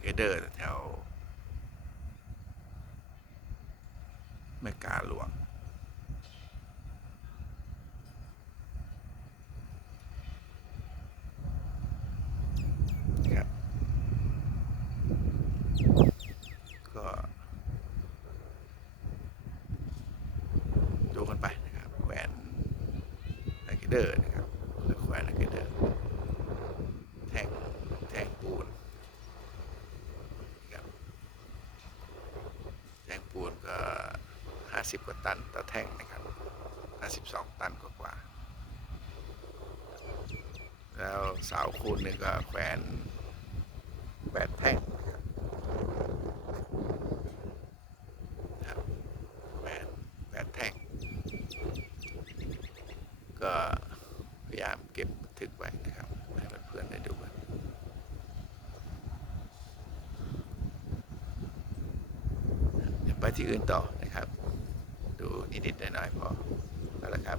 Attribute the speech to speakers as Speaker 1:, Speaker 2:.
Speaker 1: เอเดอร์แถวเมกาหลวง ครับ ก็ ดูกันไปนะครับแหวนนักเดอร์นะครับหรือแหวนนักเดอร์แท่งแท่งปูนนะครับแท่ง ปูนก็ห้าสิบกว่าตันต่อแท่งนะครับห้าสิบสองตันกว่าๆแล้วเสาคูณหนึ่งก็แขวนแปดแท่งนะครับครับแปดแปดแท่ง ก็พยายามเก็บบันทึกไว้นะครับ ให้เพื่อนๆได้ดูกันเดี๋ยว ไปที่อื่นต่อนะครับ ดูนิดๆหน่อยๆพอแล้วละครับ